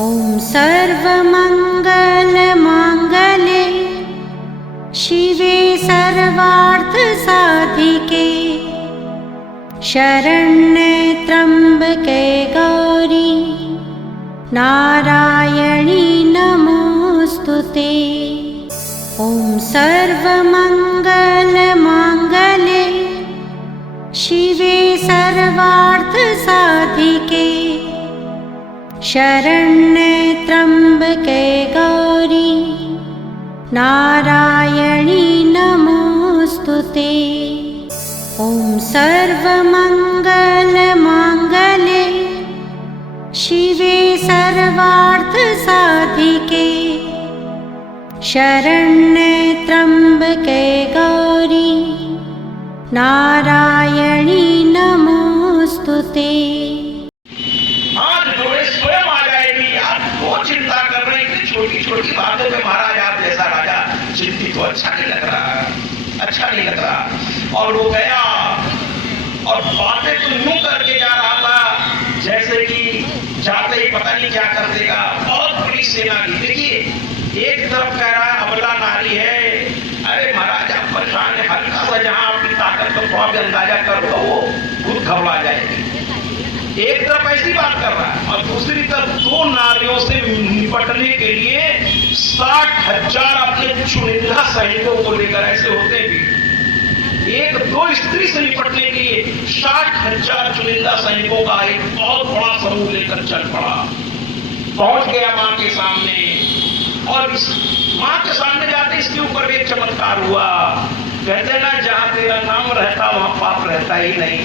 ॐ सर्वमङ्गलमाङ्गल्ये शिवे सर्वार्थसाधिके शरण्ये त्र्यम्बके गौरी नारायणी नमोऽस्तुते। ॐ सर्वमङ्गलमाङ्गल्ये शिवे सर्वार्थसाधिके शरण्ये त्र्यम्बके गौरी नारायणी नमोऽस्तुते। ॐ सर्वमङ्गलमाङ्गल्ये शिवे सर्वार्थसाधिके शरण्ये त्र्यम्बके गौरी नारायणी नमोऽस्तुते। हाथ जोड़े स्वयं आ जाएगी। आप वो चिंता कर रहे हैं कि छोटी छोटी बातों में महाराज आप जैसा राजा चिंतित हो, अच्छा नहीं लग रहा, अच्छा नहीं लग रहा। और वो गया और बातें तो यूं करके जा रहा था जैसे कि जाते ही पता नहीं क्या कर देगा। बहुत बड़ी सेना की, देखिए एक तरफ कह रहा अबला नारी है, अरे महाराज आप परेशान है, हल्का सा जहां आपकी ताकत को थोड़ा भी अंदाजा कर दो वो खुद घबरा जाएगी। एक तरफ ऐसी बात कर रहा है और दूसरी तरफ दो नारियों से निपटने के लिए 60,000 अपने चुनिंदा सैनिकों को लेकर, ऐसे होते भी एक दो स्त्री से निपटने के लिए 60,000 चुनिंदा सैनिकों का एक बहुत बड़ा समूह लेकर चल पड़ा। पहुंच गया मां के सामने और इस मां के सामने जाते इसके ऊपर भी एक चमत्कार हुआ। कहते ना जहां तेरा नाम रहता वहां पाप रहता ही नहीं,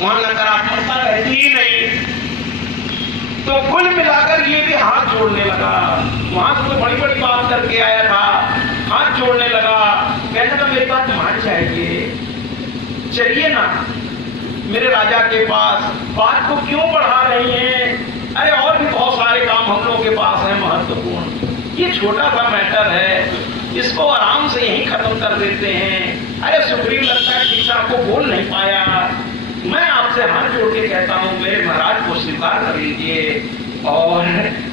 वहां नकारात्मकता रहती ही नहीं। तो कुल मिलाकर ये भी हाथ जोड़ने लगा। वहां से तो बड़ी बड़ी बात करके आया था, हाथ जोड़ने लगा। कहता था मेरी बात मान जाइए, चलिए ना मेरे राजा के पास, बात को क्यों बढ़ा रही हैं? अरे और भी बहुत सारे काम हम लोग के पास हैं महत्वपूर्ण, ये छोटा सा मैटर है, इसको आराम से यहीं खत्म कर देते हैं। अरे सुग्रीव लगता है ठीक से आपको बोल नहीं पाया, मैं आपसे हाथ जोड़ के कहता हूँ मेरे महाराज को स्वीकार कर लीजिए। और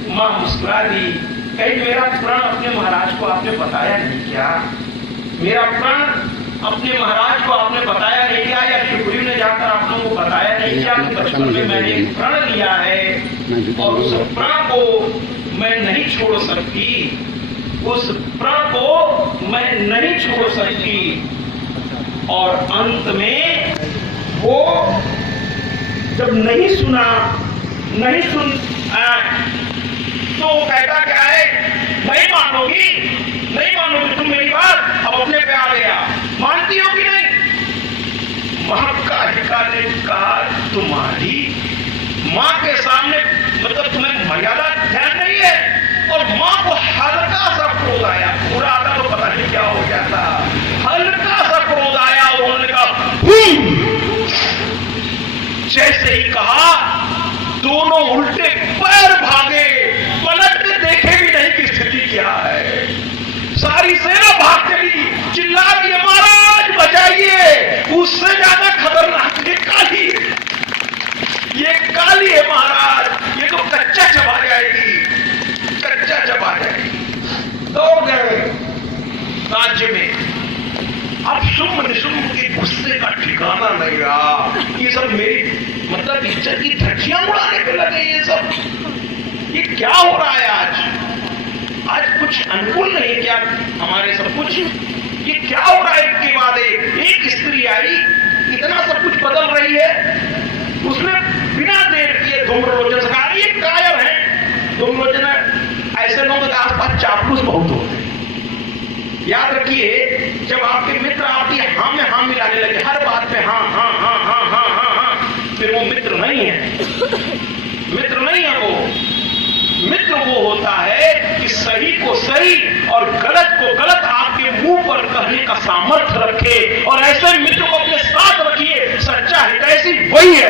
मां मुस्कुरा दी, कहीं मेरा प्रण अपने महाराज को आपने बताया नहीं क्या? मेरा प्रण अपने महाराज को आपने बताया नहीं क्या? या सुग्रीव ने जाकर आप लोगों को बताया नहीं क्या कि बचपन में मैंने एक प्रण लिया है और उस प्रण को मैं नहीं छोड़ सकती, उस प्रण को मैं नहीं छोड़ सकती। और अंत में वो जब नहीं सुना, नहीं सुन तो वो कहता क्या है, नहीं मानोगी, नहीं मानोगी तुम मेरी बात, अब अपने पे आ गया, मानती हो कि नहीं? महाकालिका ने कहा तुम्हारी मां के सामने, मतलब तुम्हें मर्यादा ध्यान नहीं है। और मां को हल्का सा क्रोध आया, पूरा आता तो पता नहीं क्या हो जाता, हल्का सा क्रोध आया। उन्होंने कहा जैसे ही कहा दोनों उल्टे पैर भागे, पलट के देखे भी नहीं कि स्थिति क्या है। सारी सेना भाग चली, चिल्ला दिए महाराज बचाइए। उससे ज्यादा खतरनाक ये काली है, ये काली है महाराज, ये तो कच्चा चबा जाएगी, कच्चा चबा जाएगी। दौड़ गए राज्य में। अब शुम्भ निशुम्भ के गुस्से का ठिकाना नहीं रहा। ये सब मेरी मतलब इज्जत की धज्जियां उड़ाने पे लगे। ये सब ये क्या हो रहा है आज? आज कुछ अनुकूल नहीं क्या हमारे सब कुछ? ये क्या हो रहा है? एक के बाद एक स्त्री आई, इतना सब कुछ बदल रही है। उसने बिना देर किए धूम्रलोचन से कहा ये कायर है। धूम्रलोचन ऐसे लोगों के आसपास चापलूस बहुत होते हैं, याद रखिए। जब आपके मित्र आपकी हाँ में हाँ मिलाने लगे, हर बात पे हाँ हाँ हाँ हाँ हाँ हाँ हाँ, फिर वो मित्र नहीं है, मित्र नहीं है वो। मित्र वो होता है कि सही को सही और गलत को गलत आपके मुंह पर कहने का सामर्थ्य रखे। और ऐसे मित्र को अपने साथ रखिए। सच्चा हितैषी वही है,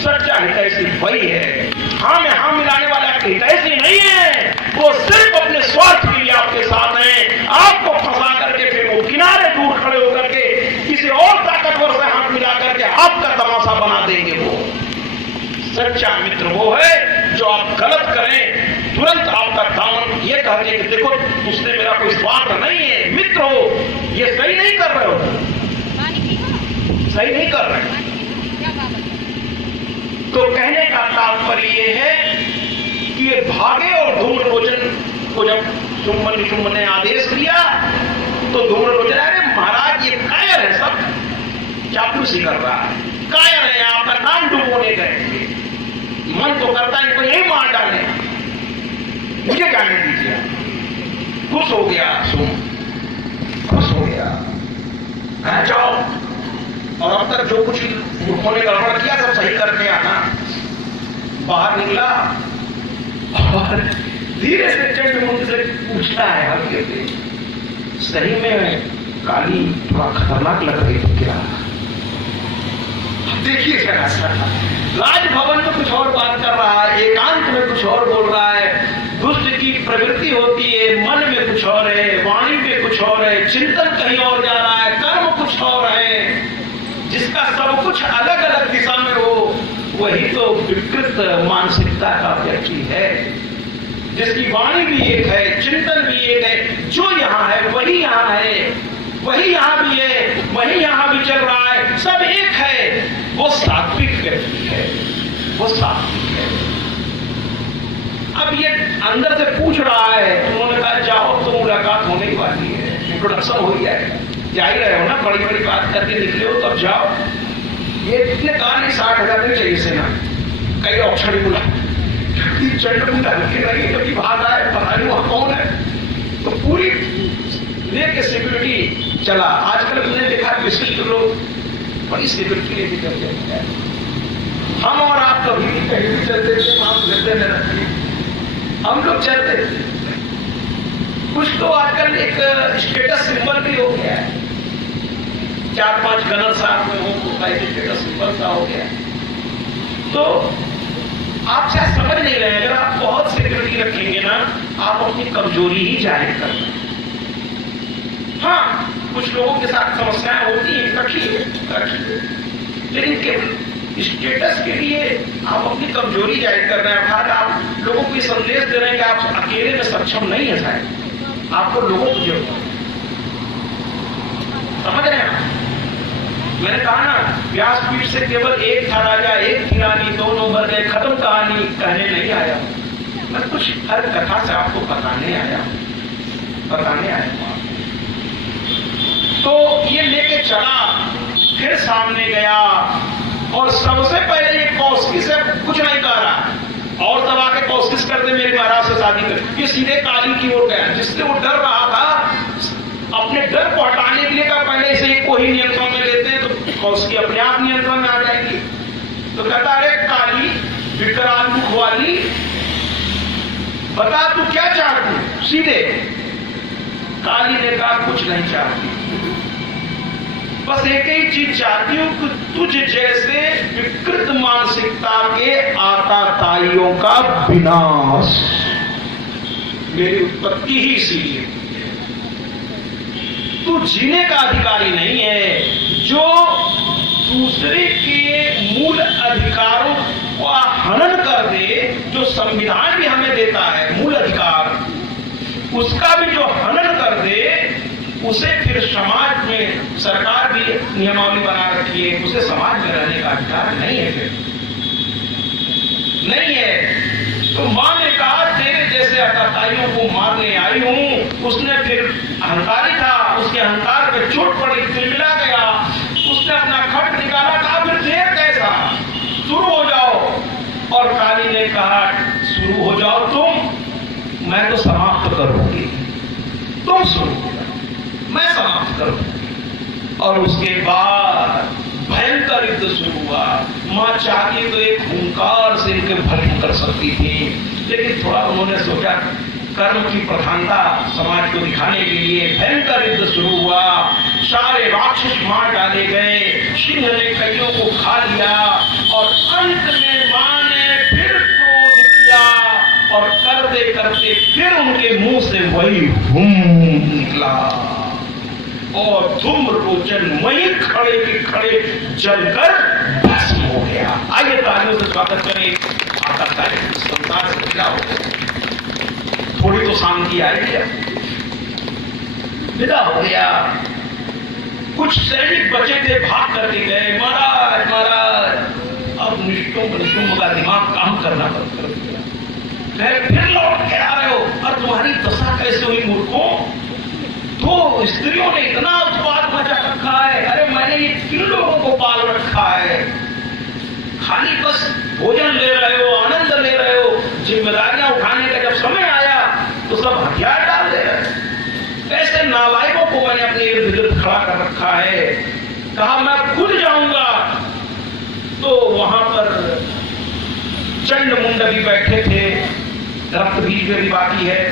सच्चा हितैषी वही है। हाँ में हाँ मिलाने वाला हितैषी नहीं है, वो सिर्फ अपने स्वार्थ के लिए आपके साथ है। आपको फंसा करके फिर वो किनारे दूर खड़े होकर के किसी और ताकतवर से हाथ मिला करके आपका तमाशा बना देंगे। वो सच्चा मित्र वो है जो आप गलत कहते हैं कि देखो उसने मेरा कोई स्वार्थ नहीं है, मित्र हो, ये सही नहीं कर रहे हो, सही नहीं कर रहे। तो कहने का तात्पर्य ये है कि ये भागे और धूम्रलोचन को जब शुंभ ने आदेश दिया तो धूम्रलोचन, अरे महाराज ये कायर है, सब चापलूसी कर रहा है, कायर है, आपका नाम डुबोने गए, मन तो करता है इनको यही मार डाले, मुझे जाने दीजिए। खुश हो गया शुंभ, खुश हो गया, कहा जाओ, और अब तक जो कुछ मूर्खों ने गड़बड़ किया सब सही करके आना। बाहर निकला और धीरे से चंद्रमुंड से पूछता है हल्के से, सही में काली थोड़ा खतरनाक लग रही है क्या? देखिए जरा, राजभवन में कुछ और बात कर रहा है, एकांत में कुछ और बोल रहा है। दुष्ट की प्रवृत्ति होती है, मन में कुछ और है, वाणी में कुछ और है, चिंतन कहीं और जा रहा है, कर्म कुछ और है। जिसका सब कुछ अलग अलग दिशा में हो वही तो विकृत मानसिकता का व्यक्ति है। जिसकी वाणी भी एक है, चिंतन भी एक है, जो यहाँ है वही यहाँ है, वही यहाँ भी है, वही यहाँ भी चल रहा है, सब एक है, वो सात्विक व्यक्ति है, वो सात्विक है। अब ये अंदर से पूछ रहा है, उन्होंने कहा जाओ तो मुलाकात होने ही वाली है, इंट्रोडक्शन हो जाएगा, जा ही रहे हो ना, बड़ी बड़ी बात करके निकले हो, तब जाओ। ये इतने कहा नहीं, 60,000 नहीं चाहिए सेना, कई ऑप्शन ही बुला, चंड हल्के लगे क्योंकि भाग आए, पता नहीं वहां कौन है, तो पूरी लेके सिक्योरिटी चला। आजकल तुमने देखा विशिष्ट लोग बड़ी सिक्योरिटी लेके चलते हैं, हम और आप कभी भी कहीं भी चलते थे, हम लेते में रखते, हम लोग चलते थे। कुछ तो आजकल एक स्टेटस सिंबल भी हो गया है, 4-5 गनर साथ में हो तो स्टेटस सिंबल का हो गया। तो आप शायद समझ नहीं रहे, अगर आप बहुत सिक्योरिटी रखेंगे ना, आप अपनी कमजोरी ही जाहिर कर रहे हैं। हाँ, कुछ लोगों के साथ समस्याएं होती हैं, रखिए, लेकिन केवल स्टेटस के लिए आप अपनी कमजोरी जाहिर कर रहे हैं। आप लोगों को ये संदेश दे रहे हैं कि आप अकेले में सक्षम नहीं है, शायद आपको लोगों की जरूरत है। समझ रहे हैं? मैंने कहा ना, व्यासपीठ से केवल एक था राजा, एक थी रानी, दोनों मर गए, खत्म कहानी कहने नहीं आया। मैं कुछ हर कथा से आपको बताने आया। तो ये लेके चला, फिर सामने गया और सबसे पहले ये कौशिकी से कुछ नहीं कह रहा, और दबा के कोशिश करते मेरे महाराज से शादी कर, ये सीधे काली की ओर गया, जिससे वो डर रहा था। अपने डर को हटाने के लिए का पहले से को ही नियंत्रण में लेते हैं तो कौशिकी अपने आप नियंत्रण में आ जाएगी। तो कहता अरे काली विकराल मुख वाली, बता तू क्या चाहती? सीधे काली ने कहा कुछ नहीं चाहती, बस एक ही चीज चाहती हूं कि तुझ जैसे विकृत मानसिकता के आताताइयों का विनाश। मेरी उत्पत्ति ही इसीलिए, तू जीने का अधिकारी नहीं है। जो दूसरे के मूल अधिकारों का हनन कर दे, जो संविधान भी हमें देता है मूल अधिकार, उसका भी जो हनन कर दे, उसे फिर समाज में सरकार भी नियमावली बना रखी है, उसे समाज में रहने का अधिकार नहीं है, फिर नहीं है। तो मां ने कहा तेरे जैसे आताताइयों को मारने आई हूं। उसने फिर अहंकारी था, उसके अहंकार पे चोट पड़ी, तिलमिला गया, उसने अपना खट निकाला, कहा फिर देर कैसा, शुरू हो जाओ। और काली ने कहा शुरू हो जाओ तुम, मैं तो समाप्त करूंगी, तुम शुरू हो जाओ, मैं समाप्त करूंगी। और उसके बाद भयंकर युद्ध शुरू हुआ। मां चाहती तो एक हुंकार से इनके भस्म कर सकती थी, लेकिन थोड़ा उन्होंने सोचा कर्म की प्रधानता समाज को दिखाने के लिए भयंकर युद्ध शुरू हुआ। सारे राक्षस मार डाले गए, सिंह ने कईयों को खा लिया और अंत में मां ने फिर क्रोध किया और करते करते फिर उनके मुंह से वही हुम निकला और धूम्रलोचन वहीं खड़े के खड़े जलकर भस्म हो गया। आइए तालियों से स्वागत करें। संसार से क्या हो गया, थोड़ी तो शांति आई गया, विदा हो गया। कुछ सैनिक बचे थे, भाग करके गए, महाराज महाराज। अब निशुंभ का दिमाग काम करना बंद कर दिया। फिर लौट के आ रहे हो, और तुम्हारी दशा कैसे हुई मूर्खों? तो स्त्रियों ने इतना उत्पाद मचा रखा है, अरे मैंने ये 3 लोगों को पाल रखा है, खाली बस भोजन ले रहे हो, आनंद ले रहे हो, जिम्मेदारियां उठाने का जब समय आया तो सब हथियार डाल दे रहे। ऐसे नालायकों को मैंने अपने इर्द गिर्द खड़ा कर रखा है। कहा मैं खुद जाऊंगा। तो वहां पर चंडमुंड भी बैठे थे, रक्त बीज में भी बाकी है।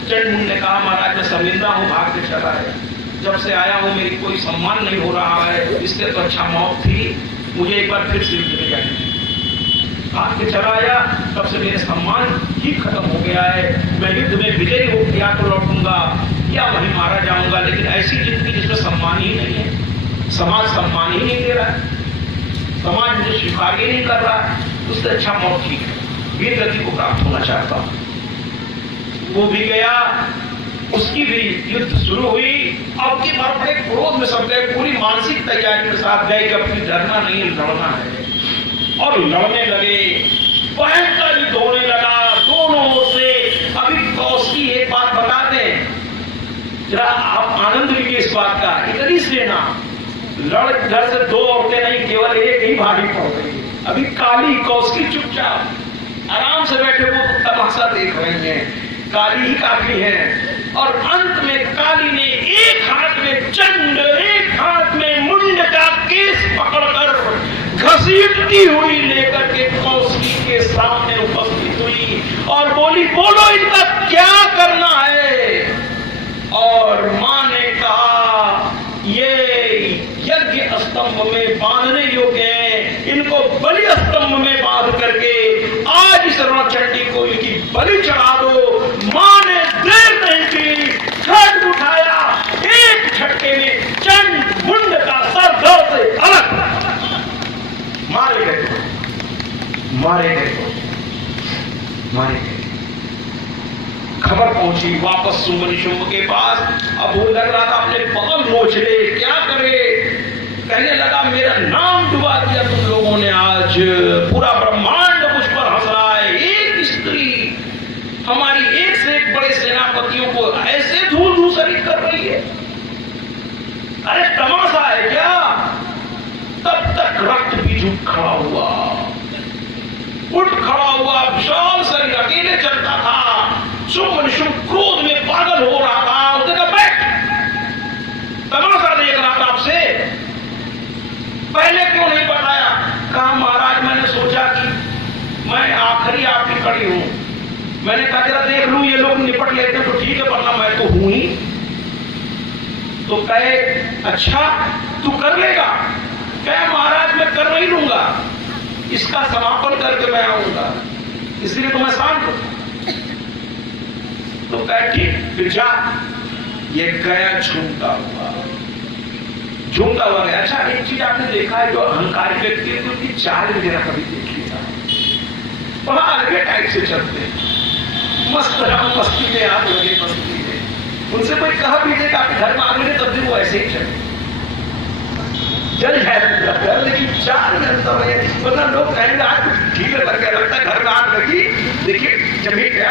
चंडमुंड ने कहा महाराज मैं शर्मिंदा हूं, भाग के चला है, जब से आया हूं मेरी कोई सम्मान नहीं हो रहा है, इससे तो अच्छा मौत थी, मुझे एक बार फिर से युद्ध में जाने दीजिए। भाग के चला आया, तब से मेरे सम्मान ही खत्म हो गया है। मैं युद्ध में विजयी हो गया तो लौटूंगा या वहीं मारा जाऊंगा, लेकिन ऐसी जिंदगी जिसमें सम्मान ही नहीं है, समाज सम्मान ही नहीं दे रहा है, समाज मुझे स्वीकार ही नहीं कर रहा, उससे अच्छा मौत ठीक है, वीर गति को प्राप्त होना चाहता हूं। वो भी गया, उसकी भी युद्ध शुरू हुई। अब की बार बड़े क्रोध में सब गए, पूरी मानसिक तैयारी के साथ गए कि अपनी डरना नहीं लड़ना है, और लड़ने लगे। भयंकर युद्ध होने लगा दोनों ओर से। अभी कौशकी एक बात बता दें जरा, आप आनंद लीजिए इस बात का, इतनी सेना लड़, घर से 2 औरतें नहीं केवल एक ही भारी पड़ गई। अभी काली कौशकी चुपचाप आराम से बैठे वो तमाशा देख रही हैं, काली ही काफी है। और अंत में काली ने एक हाथ में चंड, एक हाथ में मुंड का केस पकड़कर घसीटती हुई लेकर के कौशकी के सामने उपस्थित हुई और बोली बोलो इनका क्या करना है। और मां ने कहा ये यज्ञ स्तंभ में बांधने योग्य है, इनको बलि स्तंभ में बांध करके आज इस रणचंडी को इनकी बलि चढ़ा दो। मां ने देर नहीं की, खड्ग उठाया, एक झटके में चंड मुंड का सर धड़ से अलग मारे गए, मारे गए, मारे गए। खबर पहुंची वापस शुंभ निशुंभ के पास। अब वो लग रहा था अपने बगल नोच ले, क्या करे। कहने लगा मेरा नाम डुबा दिया तुम लोगों ने, आज पूरा ब्रह्मांड मुझ पर हंस रहा है। एक स्त्री हमारी एक से एक बड़े सेनापतियों को ऐसे धूल धूसरित कर रही है, अरे तमाशा है क्या। तब तक रक्त भी उठ खड़ा हुआ, उठ खड़ा हुआ, विशाल शरीर अकेले चलता था। शुंभ निशुंभ क्रोध में पागल हो रहा था। उसने कहा बैठ, तमाशा देख रहा था आपसे, पहले क्यों नहीं बताया। कहा महाराज मैंने सोचा कि मैं आखिरी आपकी कड़ी हूं, मैंने कहा जरा देख लूं ये लोग निपट लेते तो ठीक है, वरना मैं तो हूं ही। तो कहे अच्छा तू कर लेगा। कहे महाराज मैं कर नहीं लूंगा, इसका समापन करके मैं आऊंगा, इसलिए तो मैं शांत हूं। तो कहे ठीक फिर जा। ये गया झूमता हुआ, झूमता हुआ गया। अच्छा एक चीज आपने देखा है, जो अहंकारी व्यक्ति है तो उनकी चाल वगैरह कभी देख लिया, बड़ा अलग टाइप से चलते हैं, मस्त राम मस्ती में आप लगे मस्ती में। उनसे कोई कहा भी देगा आपके घर में आ गए तब भी वो ऐसे ही चले चल जाए, लेकिन चाल मिलता है, वरना लोग कहेंगे आज कुछ ठीक लग गया, लगता है घर में आग लगी, देखिए जमीन क्या।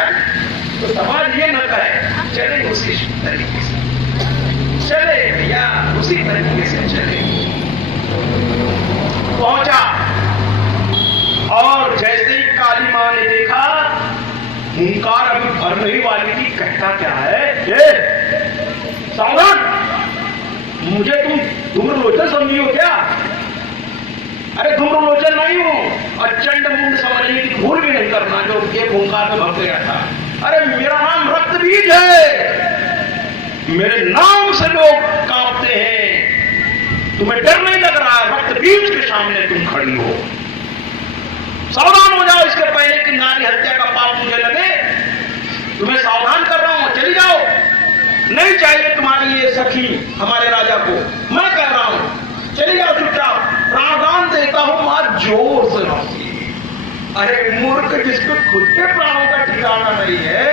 तो समाज ये न कहे, चले उसी तरीके से चले भैया, उसी तरीके से चले। पहुंचा और जैसे ही काली मां ने देखा, हुंकार अभी भरने ही वाली थी, कहता क्या है सावधान, मुझे तुम धूम्रलोचन समझी हो क्या। अरे धूम्रलोचन नहीं हूं, और चंडमुंड समझने की भूल भी नहीं करना जो एक हुंकार में भर गया था। अरे मेरा नाम रक्तबीज है, मेरे नाम से लोग कांपते हैं, तुम्हें डर नहीं लग रहा है, रक्तबीज के सामने तुम खड़ी हो, सावधान हो जाओ इसके पहले कि नारी हत्या का पाप मुझे लगे। तुम्हें सावधान कर रहा हूं, चली जाओ, नहीं चाहिए तुम्हारी ये सखी हमारे राजा को, मैं कह रहा हूं चली जाओ चुपचाप, प्राणदान देता हूं। मां जोर से हंसी। अरे मूर्ख, जिसको खुद के प्राणों का ठिकाना नहीं है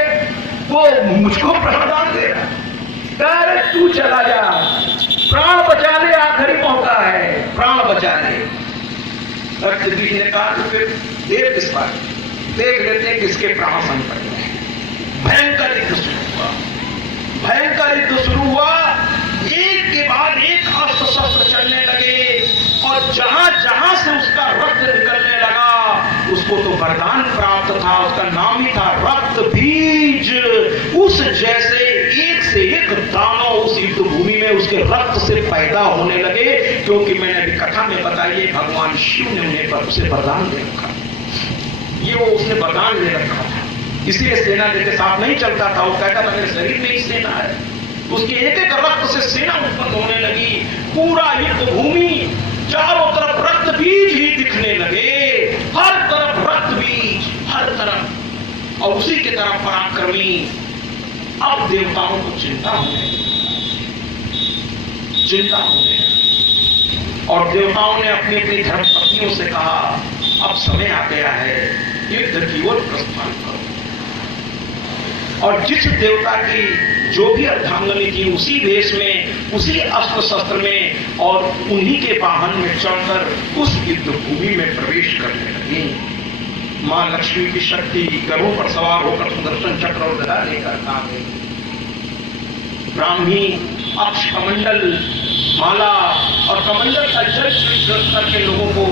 वो मुझको वरदान दे रहा है, अरे तू चला जा, प्राण बचा ले, आखिरी मौका है, प्राण बचा ले। रक्तबीज ने कहा तो फिर देर किस बात, देख लेते हैं किसके प्राण संकट में। भयंकर युद्ध शुरू हुआ, भयंकर युद्ध शुरू हुआ, एक के बाद एक अस्त्र शस्त्र चलने लगे और जहां जहां से उसका रक्त निकलने लगा उसको तो वरदान प्राप्त था, उसका नाम ही था रक्त बीज। उस जैसे एक से एक दानव उस युद्ध भूमि में उसके रक्त से पैदा होने लगे, क्योंकि मैंने अभी कथा में बताइए भगवान शिव ने उन्हें पर उसे वरदान दे रखा, ये वो उसने वरदान दे रखा था, इसीलिए सेना लेके साथ नहीं चलता था। वो कहता था मेरे शरीर में ही सेना है, उसके एक एक रक्त से सेना उत्पन्न होने लगी। पूरा युद्ध भूमि चारों तरफ रक्त बीज ही दिखने लगे, हर तरफ रक्त बीज, हर तरफ। और उसी की तरफ पराक्रमी। अब देवताओं को चिंता होने और देवताओं ने अपनी अपनी धर्मपत्नियों से कहा अब समय आ गया है, युद्ध की ओर प्रस्थान करो। और जिस देवता की जो भी अर्धांगिनी थी उसी वेश में, उसी अस्त्र शस्त्र में और उन्हीं के वाहन में चढ़कर उस युद्ध भूमि में प्रवेश करने लगी। मां लक्ष्मी की शक्ति गरुड़ पर सवार होकर सुदर्शन चक्र और गदा लेकर आ गई। ब्राह्मी अक्ष कमंडल माला और कमंडल का जल करके लोगों को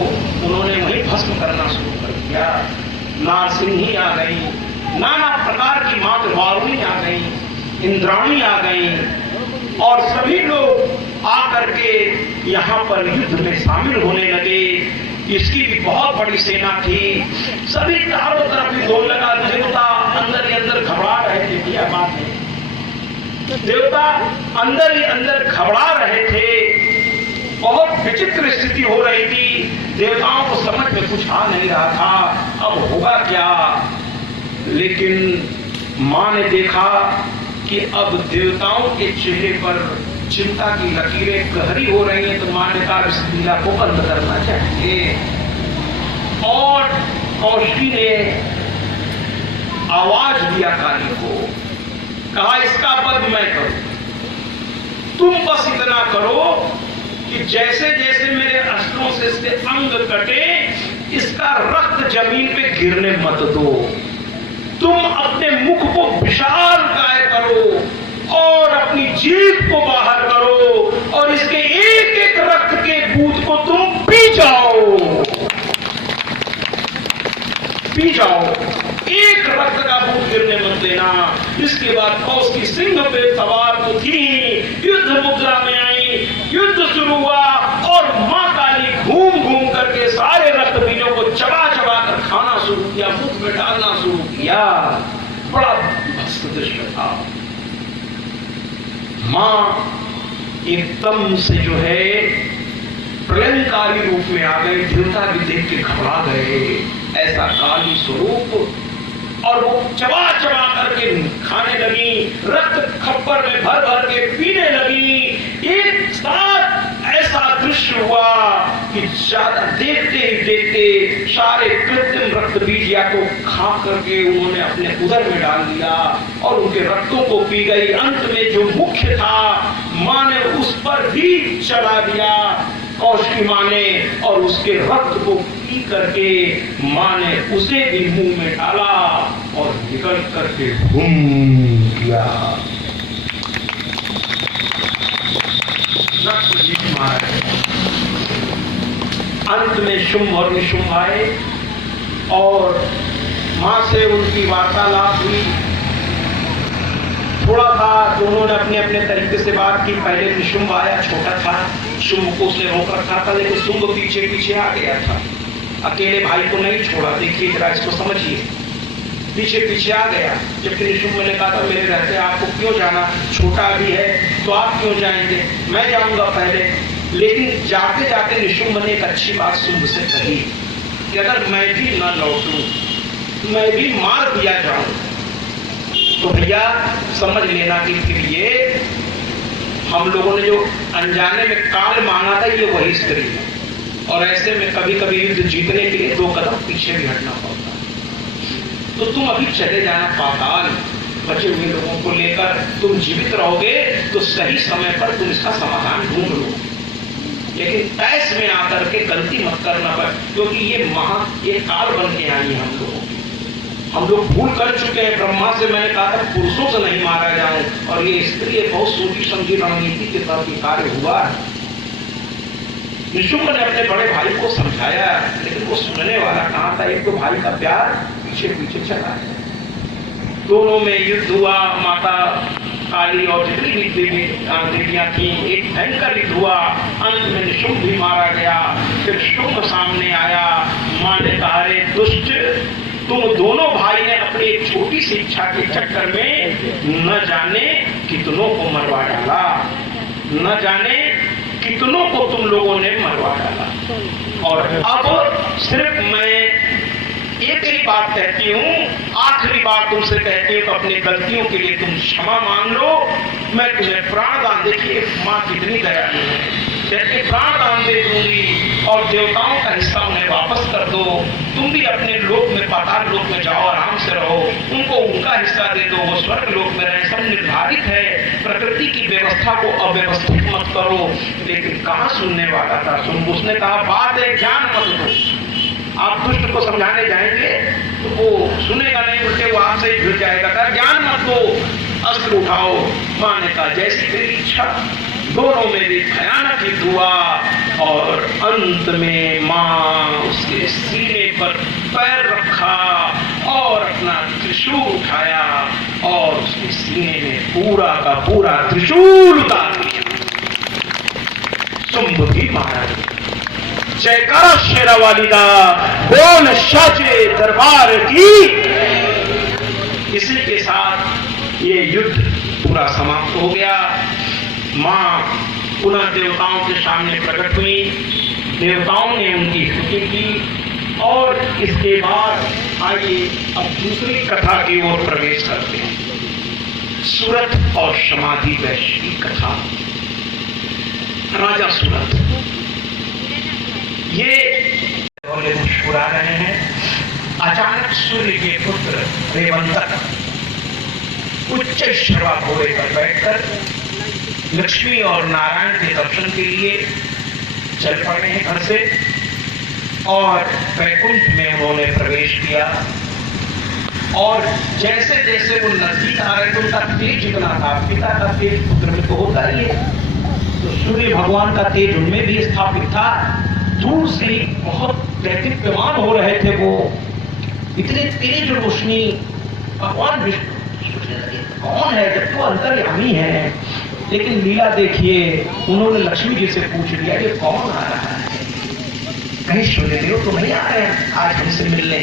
उन्होंने वहीं भस्म करना शुरू कर दिया। नारसिंही आ गई, नाना प्रकार की मात्र वारुणी आ गई, इंद्राणी आ गई और सभी लोग आकर के यहाँ पर युद्ध में शामिल होने लगे। इसकी भी बहुत बड़ी सेना थी, सभी चारों तरफ ही होने लगा। देवता अंदर ही अंदर घबरा रहे थे, क्या बात है, देवता अंदर ही अंदर घबरा रहे थे, बहुत विचित्र स्थिति हो रही थी। देवताओं को समझ में कुछ आ नहीं रहा था अब होगा क्या। लेकिन मां ने देखा कि अब देवताओं के चेहरे पर चिंता की लकीरें गहरी हो रही हैं, तो मां ने कहा इस लीला को बंद करना चाहिए। और कौशिकी ने आवाज दिया काली को, कहा इसका वध मैं करूं, तुम बस इतना करो कि जैसे जैसे मेरे अस्त्रों से इसके अंग कटे इसका रक्त जमीन पे गिरने मत दो। तुम अपने मुख को विशाल काय करो और अपनी जीभ को बाहर करो और इसके एक एक रक्त के बूंद को तुम पी जाओ, पी जाओ, एक रक्त का बूंद गिरने मत देना। इसके बाद कौशिकी सिंह पे सवार तो थी, युद्ध मुद्रा में आई, युद्ध शुरू हुआ और मां काली घूम घूम करके सारे रक्त बीजों को चबा चबा कर खाना शुरू किया, मुख में डालना शुरू किया। बड़ा भस्त दृश्य था। मां एकदम से जो है प्रलयंकारी रूप में आ गए, देवता भी देख के घबरा गए, ऐसा काली स्वरूप। और वो चबा चबा करके खाने लगी, रक्त खप्पर में भर भर के पीने लगी। एक साथ ऐसा दृश्य हुआ कि देखते ही देखते सारे कृत्रिम रक्त बीज या को खा करके उन्होंने अपने उदर में डाल दिया और उनके रक्तों को पी गई। अंत में जो मुख्य था मां ने उस पर भी चला दिया, कौशिकी मां ने, और उसके रक्त को पी करके मां ने उसे भी मुंह में डाला और निकल करके घूम गया। अंत में शुंभ और निशुंभ आए और मां से उनकी वार्तालाप हुई। थोड़ा था तो उन्होंने अपने अपने तरीके से बात की। पहले निशुंभ आया, छोटा था, शुंभ को उसने रोक रखा था, लेकिन शुंभ पीछे पीछे आ गया था, अकेले भाई को नहीं छोड़ा। देखिए जरा इसको समझिए, पीछे पीछे आ गया। जबकि निशुंभ ने कहा था मेरे रहते आपको क्यों जाना, छोटा भी है तो आप क्यों जाएंगे, मैं जाऊंगा पहले। लेकिन जाते जाते निशुंभ ने एक अच्छी बात शुंभ से कही कि अगर मैं भी न लौटूं, मैं भी मार दिया जाऊं, तो भैया समझ लेना कि फिर ये हम लोगों ने जो अनजाने में काल मांगा था ये वही स्त्री है। और ऐसे में कभी कभी युद्ध जीतने के लिए 2 कदम पीछे भी हटना पड़ता। तो तुम अभी चले जाना पाताल, बचे हुए लोगों को लेकर तुम जीवित रहोगे तो सही समय पर तुम इसका समाधान ढूंढ लो, लेकिन तैस में आकर के गलती मत करना पर, क्योंकि ये काल बन के आई हम लोगों की। हम लोग भूल कर चुके हैं। ब्रह्मा से मैंने कहा था पुरुषों से नहीं मारा जाऊं, और ये स्त्री बहुत सोची समझी रणनीति के तहत कार्य हुआ। निशुंभ ने अपने बड़े भाई को समझाया, लेकिन वो सुनने वाला कहाँ था। एक तो भाई का प्यार पीछे पीछे चला है, दोनों में युद्ध हुआ। माता काली और जितनी भी देवियां थी, एक भयंकर युद्ध हुआ। अंत में निशुंभ भी मारा गया। फिर शुंभ सामने आया। मां ने कहा, रे दुष्ट, तुम दोनों भाई ने अपनी एक छोटी सी इच्छा के चक्कर में न जाने कितनों को मरवा डाला, न जाने कितनों को तुम लोगों ने मरवा डाला। और अब सिर्फ मैं एक ही बात कहती हूँ, आखिरी बात तुमसे कहती हूँ कि अपनी गलतियों के लिए तुम क्षमा मांग लो। मैं तुम्हें प्राण दान, देखिए माँ कितनी दयालु है, कहते प्राण दान दे दूंगी और देवताओं का हिस्सा उन्हें वापस कर दो। तुम भी अपने लोक में, पाताल लोक में जाओ, आराम से रहो, उनको उनका हिस्सा दे दो, वो स्वर्ग लोक में रहे। सब निर्धारित है, प्रकृति की व्यवस्था को अव्यवस्थित मत करो। लेकिन कहाँ सुनने वाला था। उसने कहा, बात है ज्ञान मत दो। आप दुष्ट को समझाने जाएंगे तो वो सुनेगा नहीं, उल्टे वो आपसे ही भिड़ जाएगा। कहा ज्ञान मत दो, अस्त्र उठाओ। मां ने कहा जैसी तेरी इच्छा। दोनों में भी भयानक युद्ध हुआ और अंत में मां उसके सीने पर पैर रखा और अपना त्रिशूल उठाया और उसके सीने में पूरा का पूरा त्रिशूल उतार दिया। शुंभ भी मारा। जयकारा शेरावाली का, बोल साचे दरबार की। इसी के साथ ये युद्ध पूरा समाप्त हो गया। मां पुनः देवताओं के सामने प्रकट हुई। देवताओं ने उनकी स्तुति की और इसके बाद आइए अब दूसरी कथा की ओर प्रवेश करते हैं। सूरत और समाधि वैश्य की कथा। राजा सूरत ये मुस्कुरा रहे हैं। अचानक सूर्य के पुत्र रेवंतक उच्च शर्वा घोड़े पर बैठकर लक्ष्मी और नारायण के दर्शन के लिए चल पड़े हैं घर से और वैकुंठ में उन्होंने प्रवेश किया। और जैसे जैसे वो नजदीक आ रहे थे उनका तेज इतना था, पिता का तेज पुत्र में तो होता ही है, तो सूर्य भगवान का तेज उनमें भी स्थापित था। दूर से बहुत दैदीप्यमान हो रहे थे वो, इतने तेज रोशनी। भगवान विष्णु कौन है, जब तो अंतर्यामी है। लेकिन लीला देखिए, उन्होंने लक्ष्मी जी से पूछ लिया ये कौन आ रहा है। कहीं सूर्यदेव तो नहीं आ रहे हैं आज हमसे मिलने,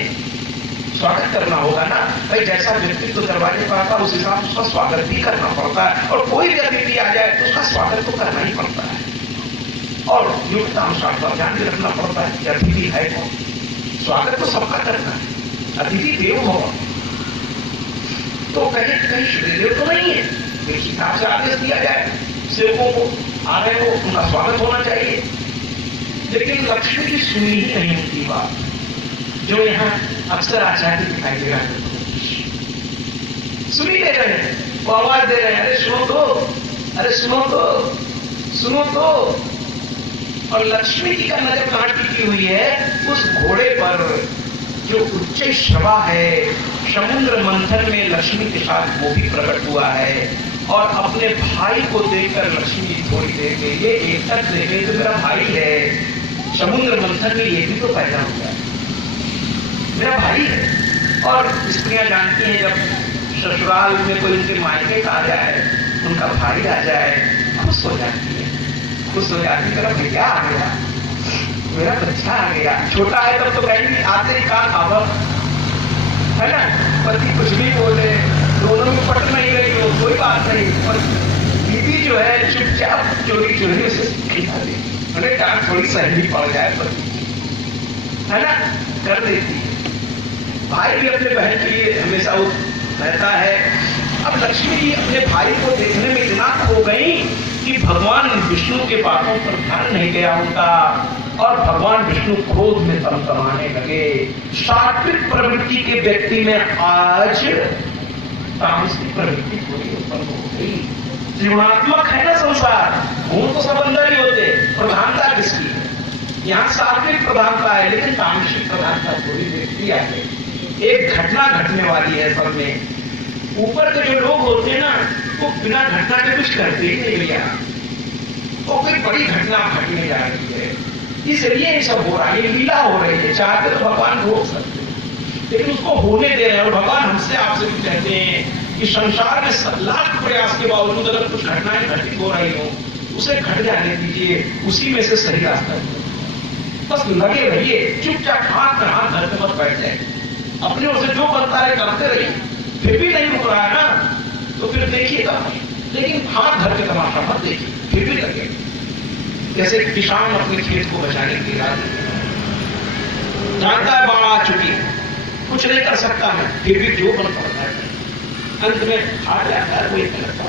स्वागत करना होगा ना भाई। जैसा व्यक्ति तो दरवाजे पर आता है उस हिसाब से उसका स्वागत भी करना पड़ता है, और कोई भी अतिथि आ जाए तो उसका स्वागत तो करना ही पड़ता है और योग्यतानुसार का ध्यान भी रखना पड़ता है कि अतिथि है कौन। स्वागत तो सबका करना है, अतिथि देव हो। तो कहीं कहीं सूर्यदेव तो नहीं है, इस हिसाब से आदेश दिया जाए सेवकों को, आ रहे हो उनका स्वागत होना चाहिए। लेकिन लक्ष्मी जी सुनी ही नहीं उनकी बात, जो यहाँ अक्सर आचार्य दिखाई दे रहा है। सुनी ले रहे हैं, वो आवाज दे रहे हैं, अरे सुनो तो, अरे सुनो तो, सुनो तो। और लक्ष्मी जी का नजर कहां टिकी हुई है, उस घोड़े पर जो उच्च श्रवा है। समुद्र मंथन में लक्ष्मी के साथ वो भी प्रकट हुआ है और अपने भाई को देखकर लक्ष्मी थोड़ी देर के लिए एक तक देखे तो मेरा भाई है। समुद्र मंथन में ये भी तो पैदा हुआ है, मेरा भाई है। और स्त्रियां जानती हैं जब ससुराल में कोई उनके मायके आ जाए, उनका भाई आ जाए, खुश हो जाती है, खुश हो जाती, मेरा भैया आ गया, मेरा बच्चा आ गया। छोटा है तब तो कहीं आते ही कहा खबर है ना, पति कुछ भी बोले, दोनों में पट नहीं रही हो कोई बात नहीं, पर दीदी जो है चुपचाप चोरी चोरी उसे खिला दे, अरे कहा थोड़ी सहली पड़ जाए पति, है ना, कर देती है। भाई भी अपने बहन के लिए हमेशा वो रहता है। अब लक्ष्मी जी अपने भाई को देखने में इतना खो गई कि भगवान विष्णु के बातों पर ध्यान नहीं गया उनका, और भगवान विष्णु क्रोध में तमतमाने लगे। सात्विक प्रवृत्ति के व्यक्ति में आज तामसिक प्रवृत्ति पूरी उत्पन्न हो गई। त्रिगुणात्मक है ना संसार, गुण तो सब अंदर ही होते, प्रधानता किसकी है? यहाँ सात्विक प्रधानता है, लेकिन तामसिक प्रधानता पूरी व्यक्ति आ गई। एक घटना घटने वाली है सब में। ऊपर के जो लोग होते हैं ना, वो बिना घटना के कुछ करते ही नहीं भैया, वो कोई बड़ी घटना घटने जा रही है, इसलिए ये सब हो रहा है, ये लीला हो रही है। चाहते तो भगवान रोक सकते, लेकिन उसको होने दे रहे हैं। और भगवान हमसे आपसे भी कहते हैं कि संसार में लाख प्रयास के बावजूद अगर कुछ घटनाएं घटित हो रही हो, उसे घट जाने दीजिए, उसी में से सही रास्ता है। बस लगे रहिए, चुपचाप हाथ में हाथ धर के मत बैठ जाए, अपने ओर से जो बनता है करते रहिए। फिर भी नहीं रुक रहा है ना, तो फिर देखिएगा, लेकिन हाथ धर के तमाशा मत देखिए, फिर भी लगे। जैसे किसान अपने खेत को बचाने के लिए जानता है बाढ़ आ चुकी है, कुछ नहीं कर सकता मैं, फिर भी जो बन पड़ता है, अंत में हार जाता है। कोई लगता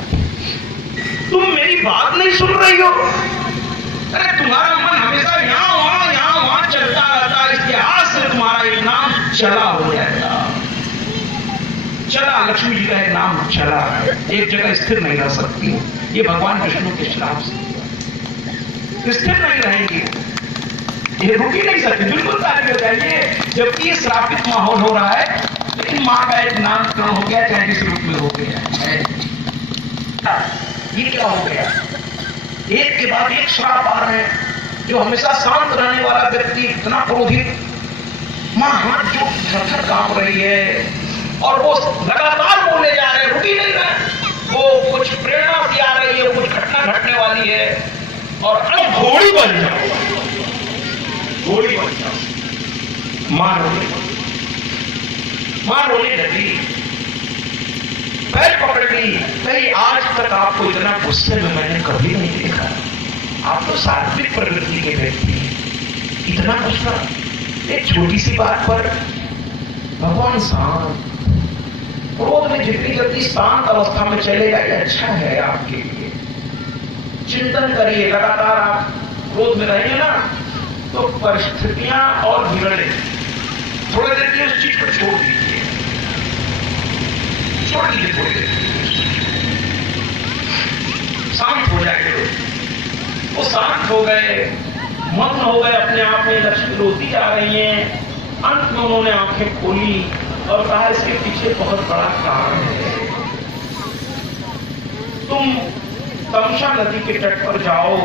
तुम मेरी बात नहीं सुन रही हो, अरे तुम्हारा मन हमेशा यहाँ वहां चलता रहता है, इसके आज से तुम्हारा एक नाम चला हो जाएगा। चला, लक्ष्मी जी का एक नाम चला, एक जगह स्थिर नहीं रह सकती, ये भगवान विष्णु के श्राप से स्थिर नहीं रहेंगी, ये रुक ही नहीं सकती, बिल्कुल तारीफ हो जाएगी। जबकि ये श्रापित माहौल हो रहा है, लेकिन माँ का एक नामकरण हो गया, चाहे जिस रूप में हो गया। ये क्या हो गया, एक के बाद एक श्राप आ रहे हैं। जो हमेशा शांत रहने वाला व्यक्ति इतना क्रोधित, माँ हाथ जो थर-थर कांप रही है, और वो लगातार बोले जा रहे, रुक ही नहीं रहे। वो कुछ प्रेरणा सी आ रही है, कुछ घटना घटने वाली है, और अब घोड़ी बन जाओ, घोड़ी बन जाओ। मां रोने लगी, पैर पकड़ ली, कहीं आज तक आपको इतना गुस्से में मैंने कभी नहीं देखा। आप तो सात्विक प्रवृत्ति के व्यक्ति हैं, इतना गुस्सा एक छोटी सी बात पर। भगवान शांत, क्रोध में जितनी जल्दी शांत अवस्था में चलेगा ये अच्छा है आपके लिए। चिंतन करिए, लगातार आप क्रोध में रहेंगे ना, तो परिस्थितियां और बिगड़े। थोड़ी देर के लिए उस चीज को छोड़ दीजिए, छोड़ दीजिए, थोड़ी देर शांत हो जाएंगे। वो शांत हो गए, मग्न हो गए अपने आप में, लक्ष्मी रोती जा रही है। अंत में उन्होंने आंखें खोली और कहा इसके पीछे बहुत बड़ा कारण है। तुम तमसा नदी के तट पर जाओ,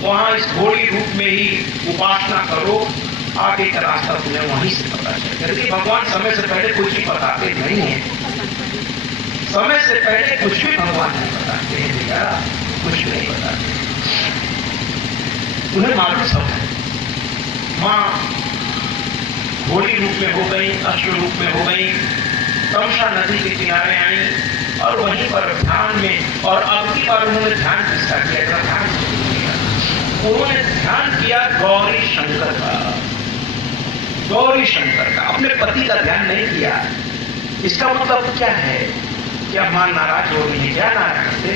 वहां इस घोड़ी रूप में ही उपासना करो, आगे का रास्ता तुम्हें वहीं से पता चलेगा। यदि भगवान समय से पहले कुछ भी बताते नहीं है, समय से पहले कुछ भी भगवान नहीं बताते हैं भैया, कुछ नहीं बताते, उन्हें मालूम सब है। माँ घोड़ी रूप में हो गई, अश्व रूप में हो गई, तमसा नदी के किनारे आई और वहीं पर ध्यान में, और अब की बार उन्होंने ध्यान किसका किया, उन्होंने ध्यान किया गौरी शंकर का, गौरी शंकर का, अपने पति का ध्यान नहीं किया। इसका मतलब क्या है, क्या मां नाराज हो रही है क्या नारायण से?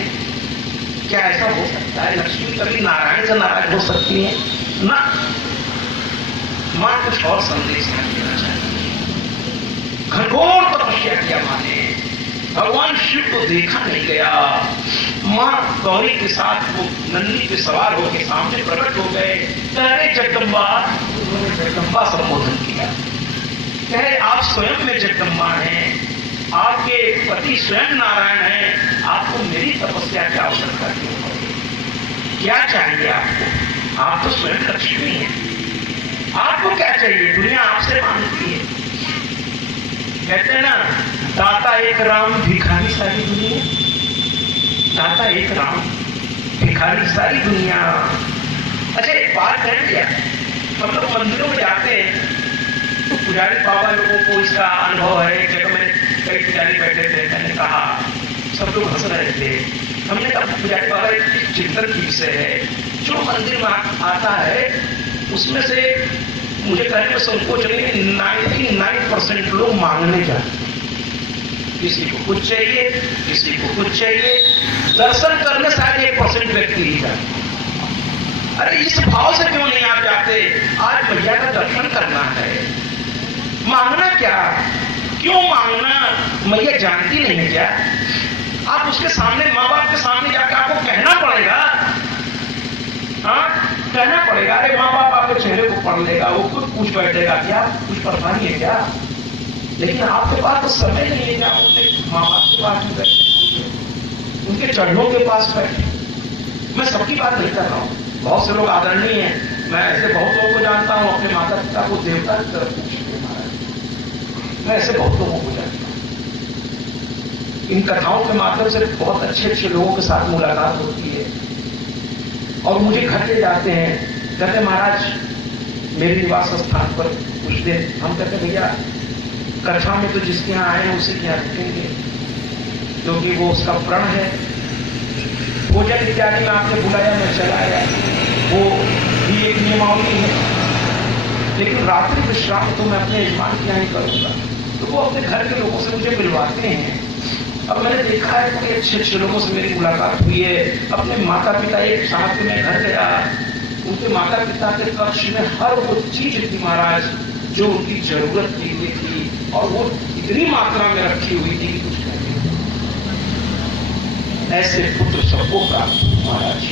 क्या ऐसा हो सकता है? लक्ष्मी कभी नारायण से नाराज हो सकती है ना? मां कुछ और संदेश देना चाहती है। घनघोर तपस्या किया मां ने, भगवान शिव को देखा नहीं गया। मां गौरी के साथ वो नंदी पे सवार होकर सामने प्रकट हो गए, कहे जगदम्बा, उन्होंने जगदम्बा संबोधन किया, कहे आप स्वयं में जगदम्बा हैं, आपके पति स्वयं नारायण हैं, आपको मेरी तपस्या की आवश्यकता क्यों है? क्या चाहिए आपको? आप तो स्वयं लक्ष्मी हैं, आपको क्या चाहिए? दुनिया आपसे मांगती है। कहते हैं ना, दाता एक राम भिखारी सारी दुनिया, दाता एक राम भिखारी सारी दुनिया। अच्छा एक बात कह दिया, हम लोग मंदिरों में जाते हैं तो पुजारी बाबा लोगों को इसका अनुभव है। एक जगह मैंने कई पुजारी बैठे थे, मैंने कहा, सब लोग हंस रहे थे, हमने कहा पुजारी बाबा एक चिंतन की विषय है, जो मंदिर में आता है उसमें से मुझे कहने में संकोच नहीं है, 99% लोग मांगने जाते, किसी को कुछ चाहिए, किसी को कुछ चाहिए, दर्शन करने शायद 1% व्यक्ति ही जाते। अरे इस भाव से क्यों नहीं आप जाते? आज भैया का दर्शन करना है, मांगना क्या? क्यों मांगना? मैया जानती नहीं है क्या? आप उसके सामने, माँ बाप के सामने जाकर आपको कहना पड़ेगा, हाँ कहना पड़ेगा। अरे माँ बाप आपके चेहरे को पढ़ लेगा, वो खुद पूछ बैठेगा क्या कुछ परेशानी है क्या? लेकिन आपके पास तो समय नहीं है, आप अपने माँ बाप के पास में बैठे, उनके चरणों के पास बैठे। मैं सबकी बात नहीं कर रहा हूँ, बहुत से लोग आदरणीय हैं, मैं ऐसे बहुत लोगों को जानता हूँ, अपने माता पिता को देवता की तरफ पूछते महाराज। मैं ऐसे बहुत लोगों को जानता हूँ, इन कथाओं के माध्यम से बहुत अच्छे अच्छे लोगों के साथ मुलाकात होती है और मुझे घर ले जाते हैं, कहते महाराज मेरे निवास स्थान पर कुछ दिन। हम कहते भैया कथा में तो जिसके यहाँ आए हैं उसी के यहाँ रुकेंगे, क्योंकि वो उसका प्रण है। भोजन इत्यादि में आपने बुलाया, मैं चला आया, वो भी एक नियमावली है, लेकिन रात्रि विश्राम तो मैं अपने यजमान के यहाँ ही करूँगा। तो वो अपने घर के लोगों से मुझे मिलवाते हैं। अब मैंने देखा है कि अच्छे अच्छे लोगों से मेरी मुलाकात हुई है। अपने माता पिता एक साथ में घर गया, उनके माता पिता के कक्ष में हर वो चीज थी महाराज जो उनकी जरूरत थी, और वो इतनी मात्रा में रखी हुई थी कि कुछ नहीं। ऐसे पुत्र सबको प्राप्त महाराज।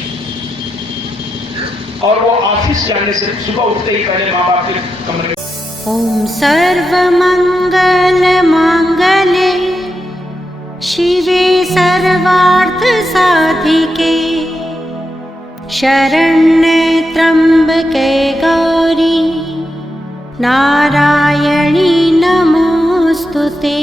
और वो ऑफिस जाने से सुबह उठते ही पहले माँ बाप के कमरे। ओम सर्वमंगल मांगल्ये शिवे सर्वार्थ साधिके शरण्ये त्र्यंबके गौरी नारायणी नमोस्तुते।